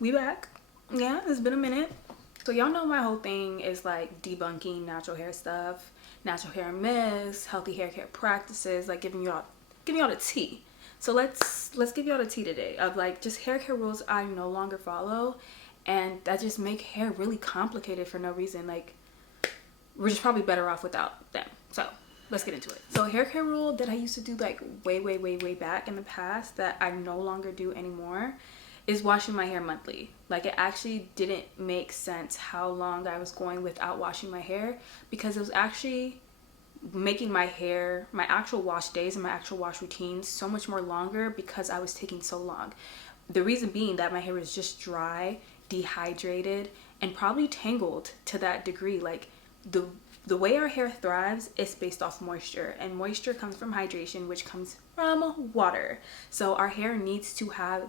We back. Yeah, it's been a minute. So y'all know my whole thing is like debunking natural hair stuff, natural hair myths, healthy hair care practices, like giving y'all the tea. So let's give y'all the tea today of like just hair care rules I no longer follow and that just make hair really complicated for no reason. Like we're just probably better off without them. So let's get into it. So a hair care rule that I used to do like way back in the past that I no longer do anymore is washing my hair monthly. Like it actually didn't make sense how long I was going without washing my hair because it was actually making my hair, my actual wash days and my actual wash routines so much more longer because I was taking so long. The reason being that my hair was just dry, dehydrated, and probably tangled to that degree. Like the way our hair thrives is based off moisture, and moisture comes from hydration, which comes from water. So our hair needs to have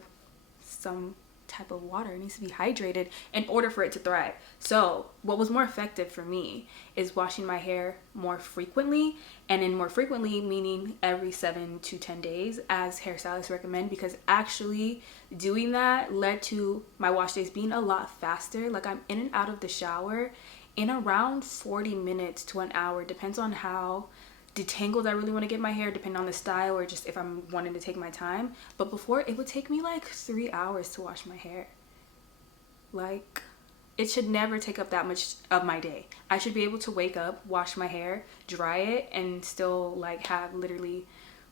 some type of water. It needs to be hydrated in order for it to thrive. So what was more effective for me is washing my hair more frequently, and in more frequently meaning every 7 to 10 days as hairstylists recommend, because actually doing that led to my wash days being a lot faster. Like I'm in and out of the shower in around 40 minutes to an hour, depends on how detangled I really want to get my hair, depending on the style or just if I'm wanting to take my time. But before, it would take me like 3 hours to wash my hair. Like it should never take up that much of my day. I should be able to wake up, wash my hair, dry it, and still like have literally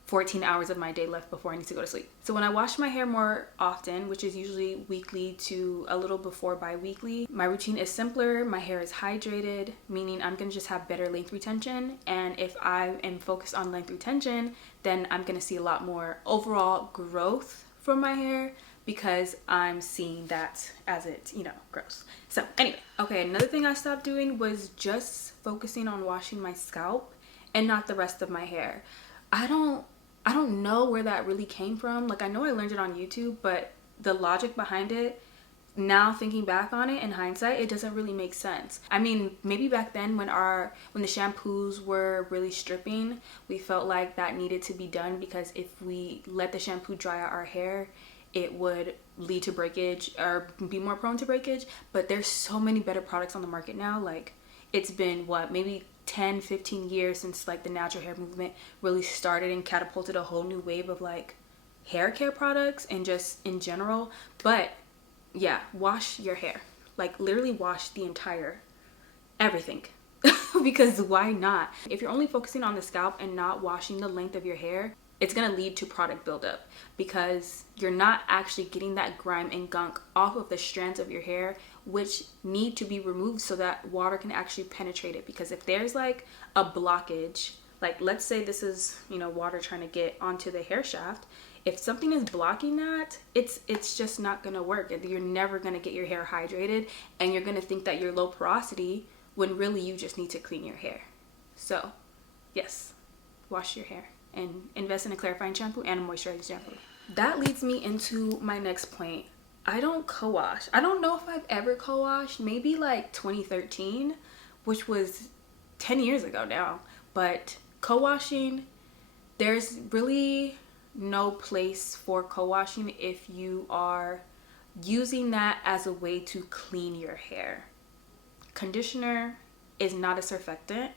14 hours of my day left before I need to go to sleep. So when I wash my hair more often, which is usually weekly to a little before bi-weekly, my routine is simpler, my hair is hydrated, meaning I'm gonna just have better length retention. And if I am focused on length retention, then I'm gonna see a lot more overall growth from my hair because I'm seeing that as it, grows. So anyway, okay, another thing I stopped doing was just focusing on washing my scalp and not the rest of my hair. I don't know where that really came from. Like I know I learned it on YouTube, but the logic behind it, now thinking back on it in hindsight, it doesn't really make sense. I mean, maybe back then when the shampoos were really stripping, we felt like that needed to be done because if we let the shampoo dry out our hair, it would lead to breakage or be more prone to breakage. But there's so many better products on the market now. Like it's been maybe 10-15 years since like the natural hair movement really started and catapulted a whole new wave of like hair care products and just in general. But yeah, wash your hair, like literally wash the entire everything because why not? If you're only focusing on the scalp and not washing the length of your hair, it's going to lead to product buildup because you're not actually getting that grime and gunk off of the strands of your hair, which need to be removed so that water can actually penetrate it. Because if there's like a blockage, like let's say this is, water trying to get onto the hair shaft, if something is blocking that, it's just not going to work. You're never going to get your hair hydrated and you're going to think that you're low porosity when really you just need to clean your hair. So yes, wash your hair and invest in a clarifying shampoo and a moisturizing shampoo. That leads me into my next point. I don't co-wash. I don't know if I've ever co-washed, maybe like 2013, which was 10 years ago now. But co-washing, there's really no place for co-washing if you are using that as a way to clean your hair. Conditioner is not a surfactant,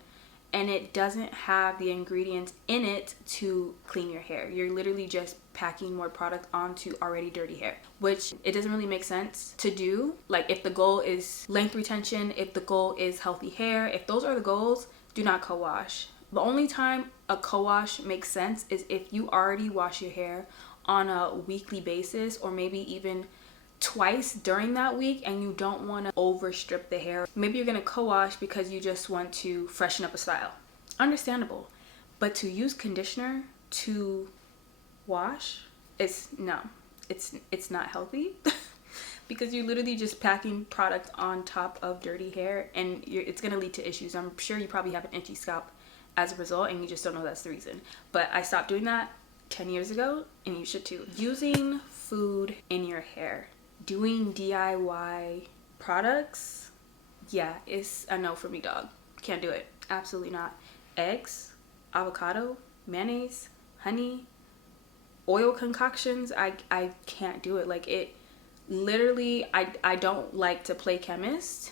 and it doesn't have the ingredients in it to clean your hair. You're literally just packing more product onto already dirty hair, which it doesn't really make sense to do. Like if the goal is length retention, if the goal is healthy hair, if those are the goals, do not co-wash. The only time a co-wash makes sense is if you already wash your hair on a weekly basis or maybe even twice during that week and you don't want to overstrip the hair. Maybe you're going to co-wash because you just want to freshen up a style. Understandable. But to use conditioner to wash, it's not healthy because you're literally just packing product on top of dirty hair and it's going to lead to issues. I'm sure you probably have an itchy scalp as a result and you just don't know that's the reason. But I stopped doing that 10 years ago and you should too. Using food in your hair. Doing DIY products, yeah, it's a no for me, dog. Can't do it. Absolutely not. Eggs, avocado, mayonnaise, honey, oil concoctions, I can't do it. Like literally, I don't like to play chemist,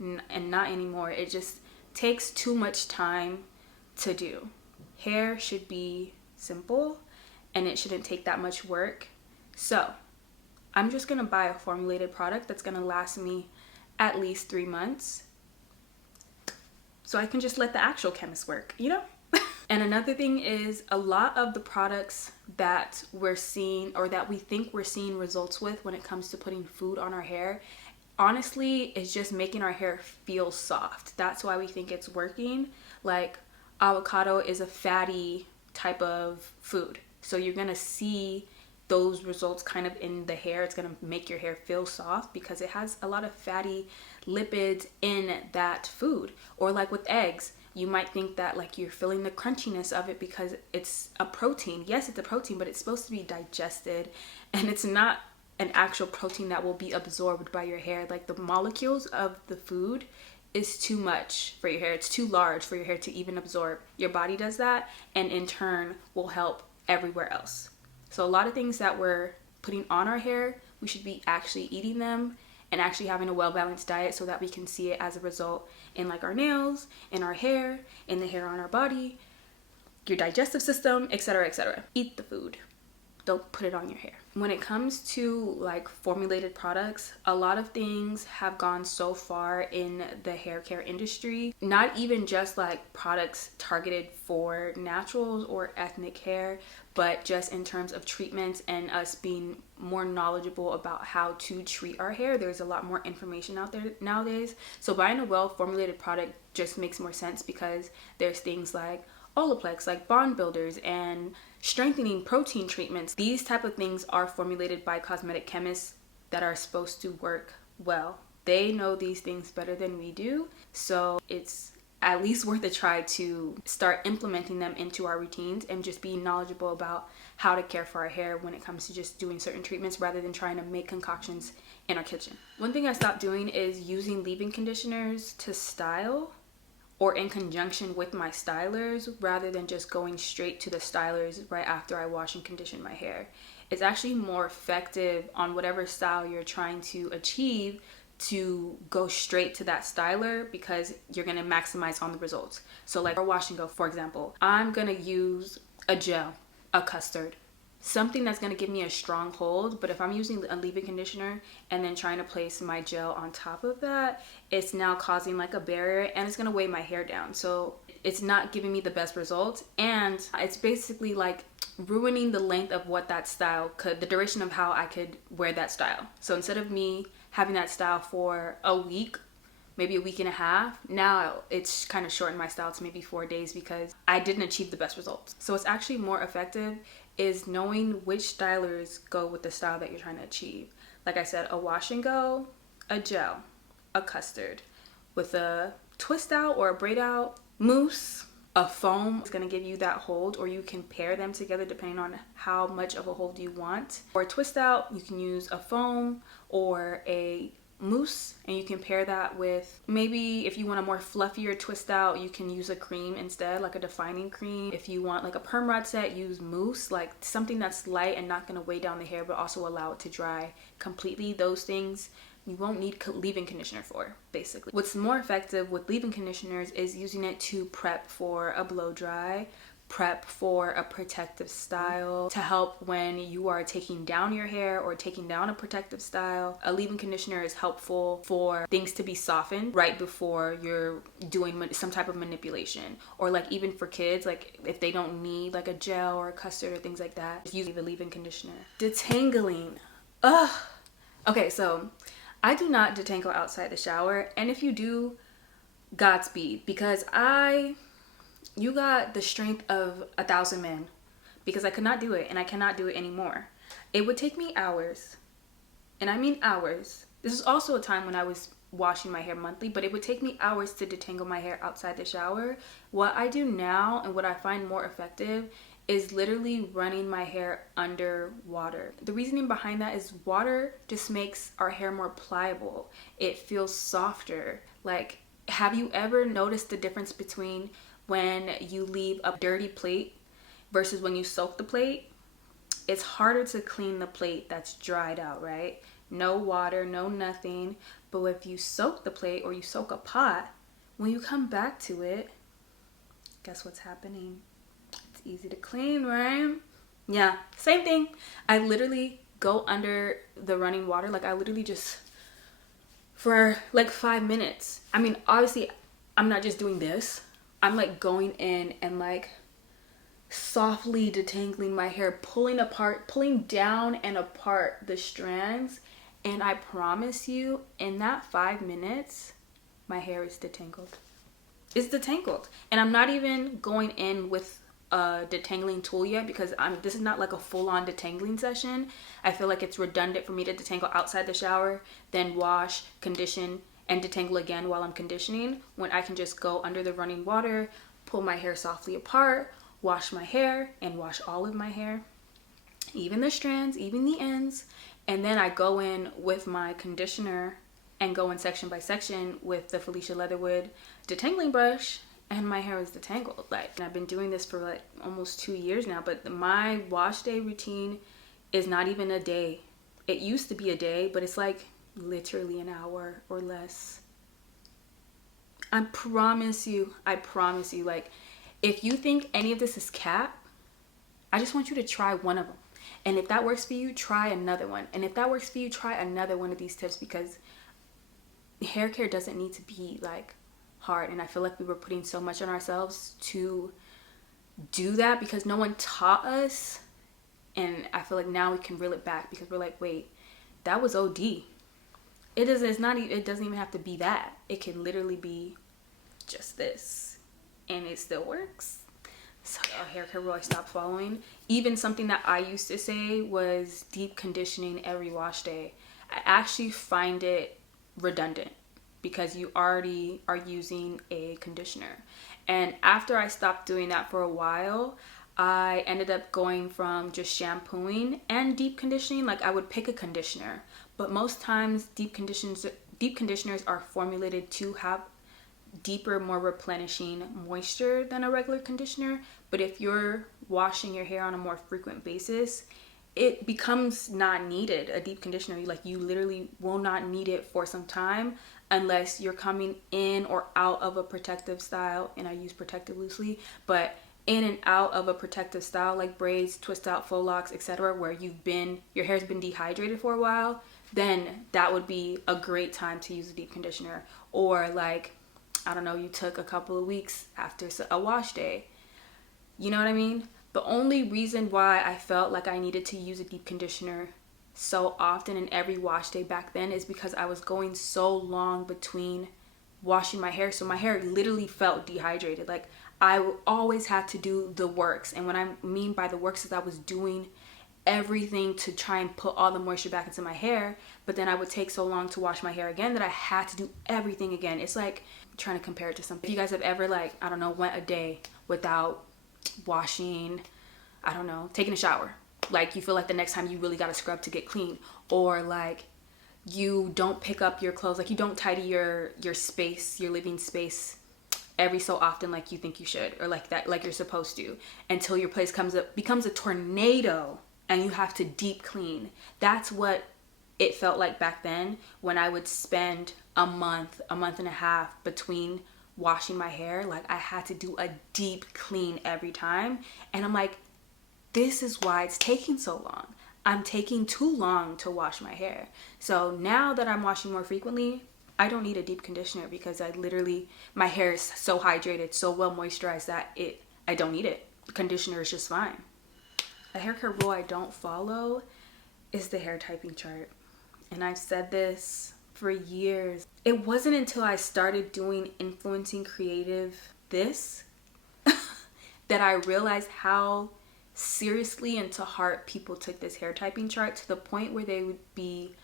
and not anymore. It just takes too much time to do. Hair should be simple and it shouldn't take that much work. So I'm just gonna buy a formulated product that's gonna last me at least 3 months, so I can just let the actual chemist work, you know? And another thing is, a lot of the products that we're seeing, or that we think we're seeing results with when it comes to putting food on our hair, honestly, is just making our hair feel soft. That's why we think it's working. Like, avocado is a fatty type of food, so you're gonna see those results kind of in the hair. It's gonna make your hair feel soft because it has a lot of fatty lipids in that food. Or like with eggs, you might think that like you're feeling the crunchiness of it because it's a protein. Yes, it's a protein, but it's supposed to be digested, and it's not an actual protein that will be absorbed by your hair. Like, the molecules of the food is too much for your hair. It's too large for your hair to even absorb. Your body does that, and in turn will help everywhere else. So a lot of things that we're putting on our hair, we should be actually eating them and actually having a well-balanced diet, so that we can see it as a result in like our nails, in our hair, in the hair on our body, your digestive system, etc., etc. Eat the food. Don't put it on your hair. When it comes to like formulated products, a lot of things have gone so far in the hair care industry, not even just like products targeted for naturals or ethnic hair, but just in terms of treatments and us being more knowledgeable about how to treat our hair. There's a lot more information out there nowadays. So buying a well formulated product just makes more sense, because there's things like Olaplex, like bond builders and strengthening protein treatments. These type of things are formulated by cosmetic chemists that are supposed to work well. They know these things better than we do, so it's at least worth a try to start implementing them into our routines and just being knowledgeable about how to care for our hair when it comes to just doing certain treatments, rather than trying to make concoctions in our kitchen. One thing I stopped doing is using leave-in conditioners to style, or in conjunction with my stylers, rather than just going straight to the stylers right after I wash and condition my hair. It's actually more effective on whatever style you're trying to achieve to go straight to that styler, because you're gonna maximize on the results. So like for wash and go, for example, I'm gonna use a gel, a custard, something that's going to give me a strong hold. But if I'm using a leave-in conditioner and then trying to place my gel on top of that, it's now causing like a barrier, and it's going to weigh my hair down. So it's not giving me the best results, and it's basically like ruining the length of what that style could, the duration of how I could wear that style. So instead of me having that style for a week, maybe a week and a half, now it's kind of shortened my style to maybe 4 days, because I didn't achieve the best results. So it's actually more effective is knowing which stylers go with the style that you're trying to achieve. Like I said, a wash and go, a gel, a custard, with a twist out or a braid out, mousse, a foam is going to give you that hold, or you can pair them together depending on how much of a hold you want. For a twist out, you can use a foam or a mousse, and you can pair that with, maybe if you want a more fluffier twist out, you can use a cream instead, like a defining cream. If you want like a perm rod set, use mousse, like something that's light and not going to weigh down the hair but also allow it to dry completely. Those things you won't need leave-in conditioner for, basically. What's more effective with leave-in conditioners is using it to prep for a blow dry, prep for a protective style, to help when you are taking down your hair or taking down a protective style. A leave-in conditioner is helpful for things to be softened right before you're doing some type of manipulation, or like even for kids, like if they don't need like a gel or a custard or things like that, just use the leave-in conditioner. Detangling. Ugh. Okay, so I do not detangle outside the shower, and if you do, Godspeed, because you got the strength of 1,000 men, because I could not do it, and I cannot do it anymore. It would take me hours, and I mean hours. This is also a time when I was washing my hair monthly, but it would take me hours to detangle my hair outside the shower. What I do now, and what I find more effective, is literally running my hair under water. The reasoning behind that is water just makes our hair more pliable. It feels softer. Like, have you ever noticed the difference between when you leave a dirty plate versus when you soak the plate? It's harder to clean the plate that's dried out, right? no water, no nothing. But if you soak the plate or you soak a pot, when you come back to it, guess what's happening? It's easy to clean, right? Yeah, same thing. I literally go under the running water. Like I literally just, for like 5 minutes. I mean, obviously I'm not just doing this. I'm like going in and like softly detangling my hair, pulling down and apart the strands. And I promise you, in that 5 minutes, my hair is detangled. It's detangled. And I'm not even going in with a detangling tool yet, because this is not like a full-on detangling session. I feel like it's redundant for me to detangle outside the shower, then wash, condition, and detangle again while I'm conditioning, when I can just go under the running water, pull my hair softly apart, wash my hair, and wash all of my hair, even the strands, even the ends. And then I go in with my conditioner and go in section by section with the Felicia Leatherwood detangling brush, and my hair is detangled. Like, I've been doing this for like almost 2 years now, but my wash day routine is not even a day. It used to be a day, but it's like literally an hour or less. I promise you, like, if you think any of this is cap, I just want you to try one of them. And if that works for you, try another one. And if that works for you, try another one of these tips, because hair care doesn't need to be like hard. And I feel like we were putting so much on ourselves to do that because no one taught us. And I feel like now we can reel it back, because we're like, wait, that was OD. It doesn't even have to be that. It can literally be just this, and it still works. So yeah, hair care rule I stopped following. Even something that I used to say was deep conditioning every wash day. I actually find it redundant, because you already are using a conditioner. And after I stopped doing that for a while, I ended up going from just shampooing and deep conditioning. Like, I would pick a conditioner, but most times deep conditioners are formulated to have deeper, more replenishing moisture than a regular conditioner. But if you're washing your hair on a more frequent basis, it becomes not needed. A deep conditioner, like, you literally will not need it for some time, unless you're coming in or out of a protective style, and I use protective loosely, but in and out of a protective style like braids, twist out, faux locks, etc., where your hair's been dehydrated for a while, then that would be a great time to use a deep conditioner. Or like, I don't know, you took a couple of weeks after a wash day. You know what I mean? The only reason why I felt like I needed to use a deep conditioner so often in every wash day back then is because I was going so long between washing my hair. So my hair literally felt dehydrated. Like, I always had to do the works. And what I mean by the works is I was doing everything to try and put all the moisture back into my hair, but then I would take so long to wash my hair again that I had to do everything again. It's like, I'm trying to compare it to something. If you guys have ever, like, I don't know, went a day without washing, I don't know, taking a shower, like, you feel like the next time you really got to scrub to get clean, or like you don't pick up your clothes, like you don't tidy your space, your living space every so often like you think you should, or like that, like you're supposed to, until your place becomes a tornado and you have to deep clean. That's what it felt like back then, when I would spend a month and a half between washing my hair. Like, I had to do a deep clean every time, and I'm like, this is why it's taking so long. I'm taking too long to wash my hair. So now that I'm washing more frequently, I don't need a deep conditioner, because my hair is so hydrated, so well moisturized that I don't need it. The conditioner is just fine. A hair care rule I don't follow is the hair typing chart. And I've said this for years. It wasn't until I started doing Influencing Creative that I realized how seriously and to heart people took this hair typing chart, to the point where they would be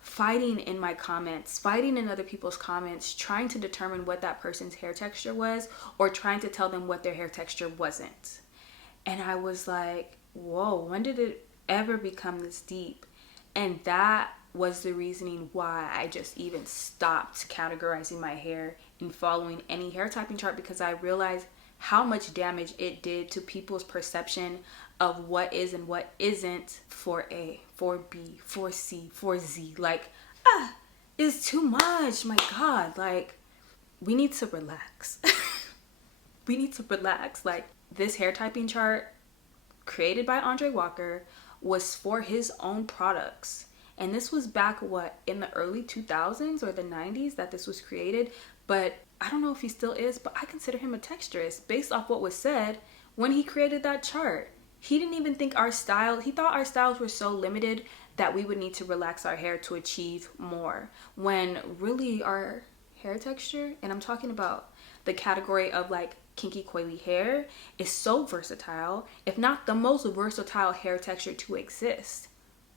fighting in my comments, fighting in other people's comments, trying to determine what that person's hair texture was, or trying to tell them what their hair texture wasn't. And I was like, whoa, when did it ever become this deep? And that was the reasoning why I just even stopped categorizing my hair and following any hair typing chart, because I realized how much damage it did to people's perception of what is and what isn't for A, for B, for C, for Z. Like, it's too much. My God, like, we need to relax. We need to relax. Like, this hair typing chart created by Andre Walker was for his own products. And this was back, what, in the early 2000s or the 90s that this was created. But I don't know if he still is, but I consider him a texturist based off what was said when he created that chart. He didn't even think our style, he thought our styles were so limited that we would need to relax our hair to achieve more. When really our hair texture, and I'm talking about the category of like kinky coily hair, is so versatile, if not the most versatile hair texture to exist.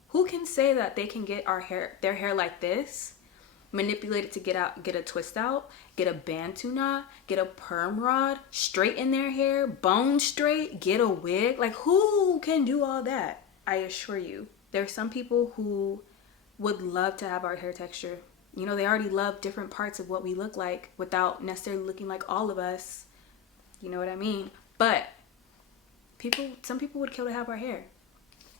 Who can say that they can get their hair like this, manipulate it to get a twist out, get a bantu knot, get a perm rod, straighten their hair, bone straight, get a wig? Like, who can do all that? I assure you, there are some people who would love to have our hair texture. You know, they already love different parts of what we look like without necessarily looking like all of us. You know what I mean? But some people would kill to have our hair.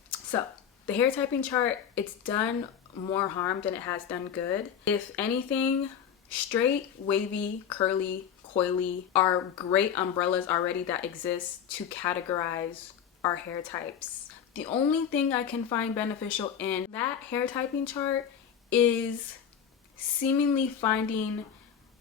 So the hair typing chart, it's done more harm than it has done good. If anything, straight, wavy, curly, coily are great umbrellas already that exist to categorize our hair types. The only thing I can find beneficial in that hair typing chart is seemingly finding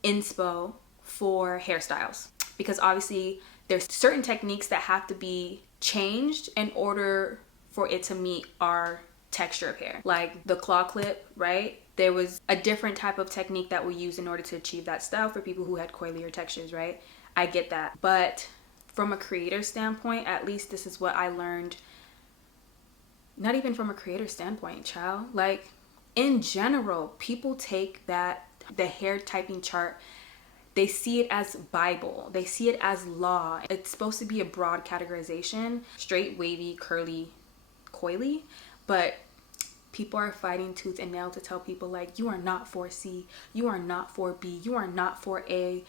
inspo for hairstyles, because obviously there's certain techniques that have to be changed in order for it to meet our texture of hair. Like the claw clip, right? There was a different type of technique that we use in order to achieve that style for people who had coilier textures, right? I get that. But from a creator standpoint, at least this is what I learned. Not even from a creator standpoint, child. Like, in general, people take the hair typing chart, they see it as Bible. They see it as law. It's supposed to be a broad categorization, straight, wavy, curly, coily, but people are fighting tooth and nail to tell people, like, you are not for C, you are not for B, you are not for A.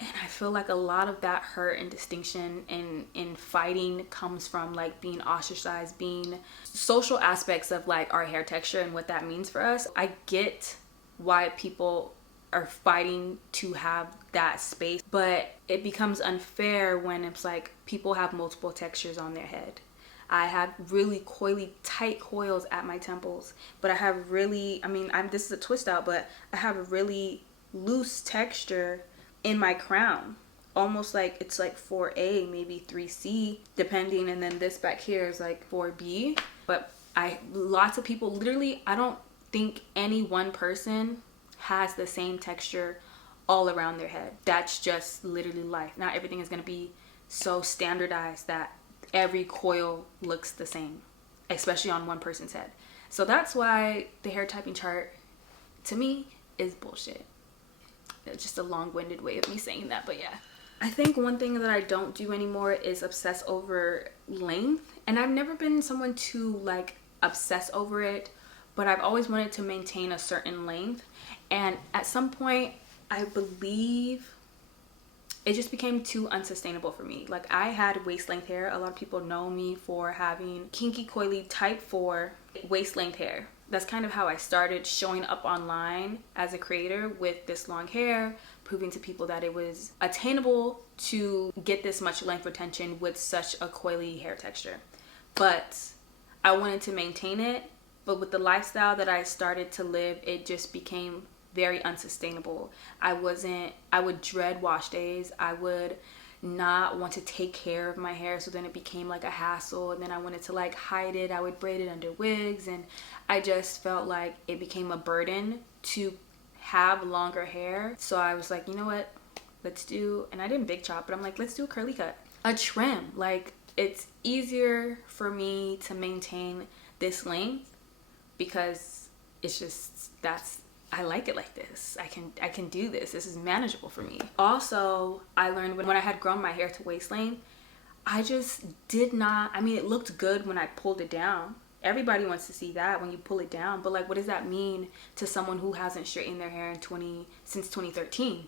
And I feel like a lot of that hurt and distinction in fighting comes from like being ostracized, being social aspects of like our hair texture and what that means for us. I get why people are fighting to have that space, but it becomes unfair when it's like people have multiple textures on their head. I have really coily tight coils at my temples, but I have really, this is a twist out, but I have a really loose texture in my crown, almost like it's like 4A, maybe 3C, depending, and then this back here is like 4B. But lots of people, literally, I don't think any one person has the same texture all around their head. That's just literally life. Not everything is going to be so standardized that every coil looks the same, especially on one person's head. So that's why the hair typing chart, to me, is bullshit. It's just a long-winded way of me saying that, but yeah. I think one thing that I don't do anymore is obsess over length. And I've never been someone to like obsess over it, but I've always wanted to maintain a certain length. And at some point, I believe it just became too unsustainable for me. Like, I had waist length hair. A lot of people know me for having kinky coily type 4 waist length hair. That's kind of how I started showing up online as a creator with this long hair, proving to people that it was attainable to get this much length retention with such a coily hair texture. But I wanted to maintain it, but with the lifestyle that I started to live, it just became very unsustainable. I would dread wash days. I would not want to take care of my hair, so then it became like a hassle, and then I wanted to like hide it. I would braid it under wigs, and I just felt like it became a burden to have longer hair. So I was like, you know what, and I didn't big chop, but I'm like, let's do a curly cut, a trim. Like, it's easier for me to maintain this length because it's just, I like it like this. I can do this. This is manageable for me. Also, I learned when I had grown my hair to waist length, I just did not, it looked good when I pulled it down. Everybody wants to see that when you pull it down, but like, what does that mean to someone who hasn't straightened their hair since 2013?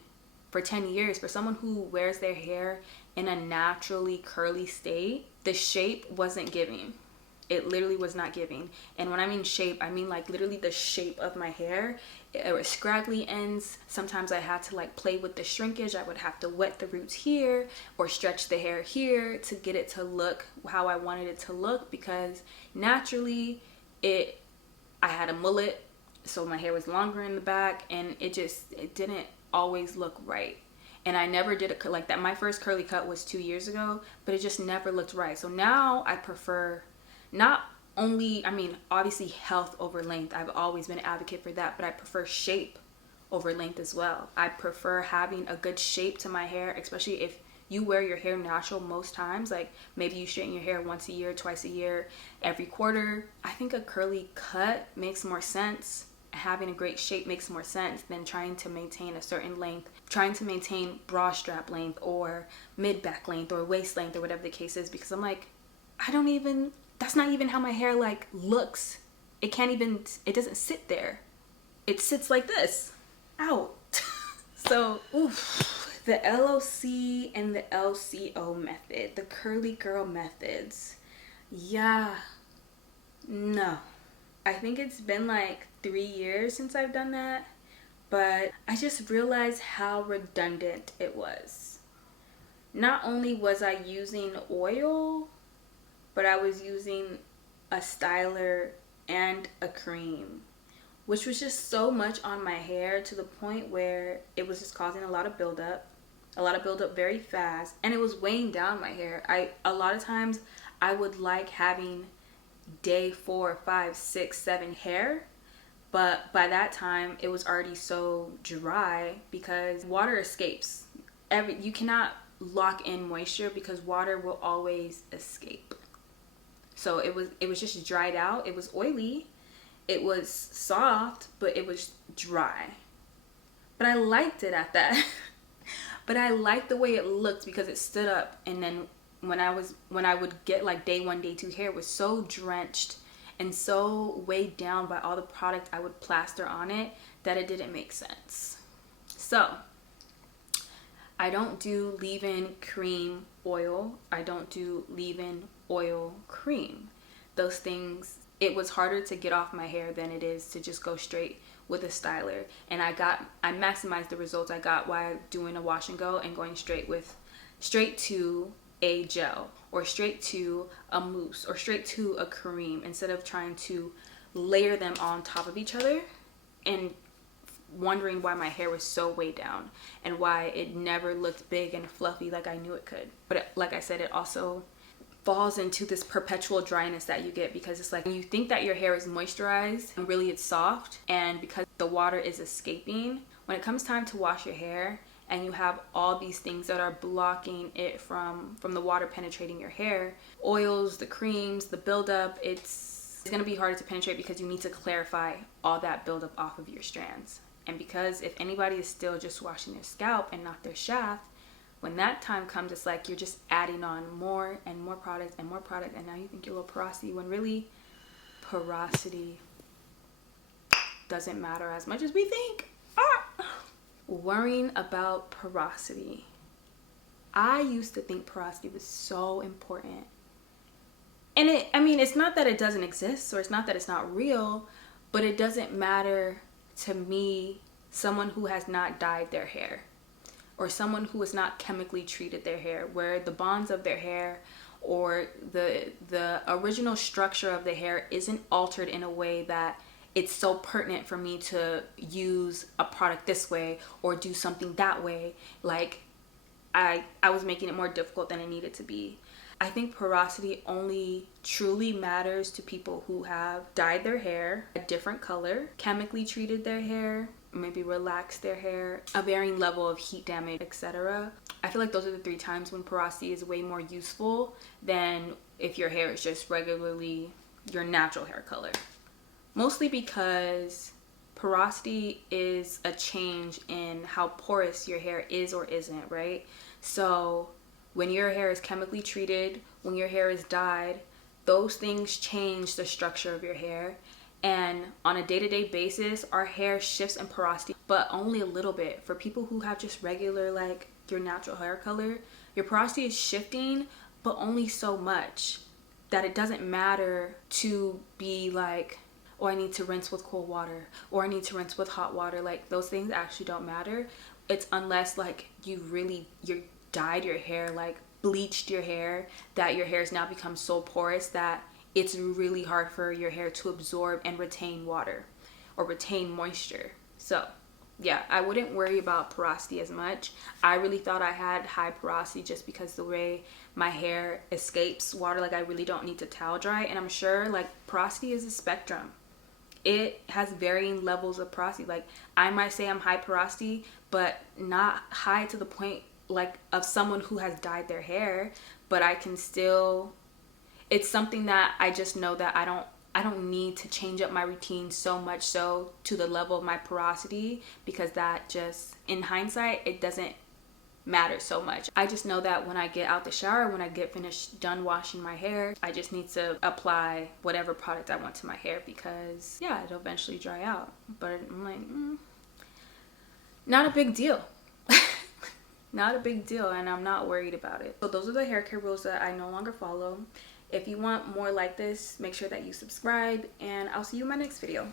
for 10 years, for someone who wears their hair in a naturally curly state, the shape wasn't giving. It literally was not giving. And when I mean shape, I mean like literally the shape of my hair. It was scraggly ends. Sometimes I had to like play with the shrinkage. I would have to wet the roots here or stretch the hair here to get it to look how I wanted it to look, because naturally I had a mullet, so my hair was longer in the back, and it didn't always look right. And I never did it like that. My first curly cut was 2 years ago, but it just never looked right. So now I prefer not only, I mean, obviously health over length. I've always been an advocate for that, but I prefer shape over length as well. I prefer having a good shape to my hair, especially if you wear your hair natural most times. Like maybe you straighten your hair once a year, twice a year, every quarter. I think a curly cut makes more sense. Having a great shape makes more sense than trying to maintain a certain length, trying to maintain bra strap length or mid back length or waist length or whatever the case is, because I'm like, that's not even how my hair like looks. It doesn't sit there. It sits like this. Ow. So, oof. The LOC and the LCO method, the curly girl methods. Yeah. No. I think it's been like 3 years since I've done that, but I just realized how redundant it was. Not only was I using oil, but I was using a styler and a cream, which was just so much on my hair to the point where it was just causing a lot of buildup very fast, and it was weighing down my hair. A lot of times I would like having day 4, 5, 6, 7 hair, but by that time it was already so dry because water escapes. You cannot lock in moisture because water will always escape. So it was just dried out. It was oily, it was soft, but it was dry. But I liked it at that. But I liked the way it looked because it stood up. And then when I would get like day 1, day 2 hair, was so drenched and so weighed down by all the product I would plaster on it that it didn't make sense. So I don't do leave-in cream oil. I don't do leave-in oil cream. Those things, it was harder to get off my hair than it is to just go straight with a styler. And I maximized the results I got while doing a wash and go and going straight to a gel or straight to a mousse or straight to a cream, instead of trying to layer them on top of each other and wondering why my hair was so weighed down and why it never looked big and fluffy like I knew it could. But like I said, it also falls into this perpetual dryness that you get, because it's like when you think that your hair is moisturized and really it's soft, and because the water is escaping, when it comes time to wash your hair and you have all these things that are blocking it from the water penetrating your hair, oils, the creams, the buildup, it's going to be harder to penetrate because you need to clarify all that buildup off of your strands. And because if anybody is still just washing their scalp and not their shaft, when that time comes, it's like you're just adding on more and more product and more product, and now you think you're low porosity, when really porosity doesn't matter as much as we think. Worrying about porosity. I used to think porosity was so important. And it's not that it doesn't exist, or it's not that it's not real, but it doesn't matter to me, someone who has not dyed their hair, or someone who has not chemically treated their hair, where the bonds of their hair or the original structure of the hair isn't altered in a way that it's so pertinent for me to use a product this way or do something that way. Like I was making it more difficult than it needed to be. I think porosity only truly matters to people who have dyed their hair a different color, chemically treated their hair, maybe relaxed their hair, a varying level of heat damage, etc. I feel like those are the 3 times when porosity is way more useful than if your hair is just regularly your natural hair color. Mostly because porosity is a change in how porous your hair is or isn't, right? So when your hair is chemically treated, when your hair is dyed, those things change the structure of your hair. And on a day-to-day basis, our hair shifts in porosity, but only a little bit. For people who have just regular, like your natural hair color, your porosity is shifting, but only so much that it doesn't matter to be like, oh, I need to rinse with cold water, or I need to rinse with hot water. Like, those things actually don't matter. It's unless like you dyed your hair, like bleached your hair, that your hair's now become so porous that it's really hard for your hair to absorb and retain water or retain moisture. So yeah, I wouldn't worry about porosity as much. I really thought I had high porosity just because the way my hair escapes water, like I really don't need to towel dry. And I'm sure like porosity is a spectrum. It has varying levels of porosity. Like, I might say I'm high porosity, but not high to the point like of someone who has dyed their hair, but I can still, it's something that I just know that I don't need to change up my routine so much so to the level of my porosity, because that just, in hindsight, it doesn't matter so much. I just know that when I get out the shower, when I get finished done washing my hair, I just need to apply whatever product I want to my hair, because yeah, it'll eventually dry out. But I'm like, not a big deal. Not a big deal, and I'm not worried about it. So those are the hair care rules that I no longer follow. If you want more like this, make sure that you subscribe, and I'll see you in my next video.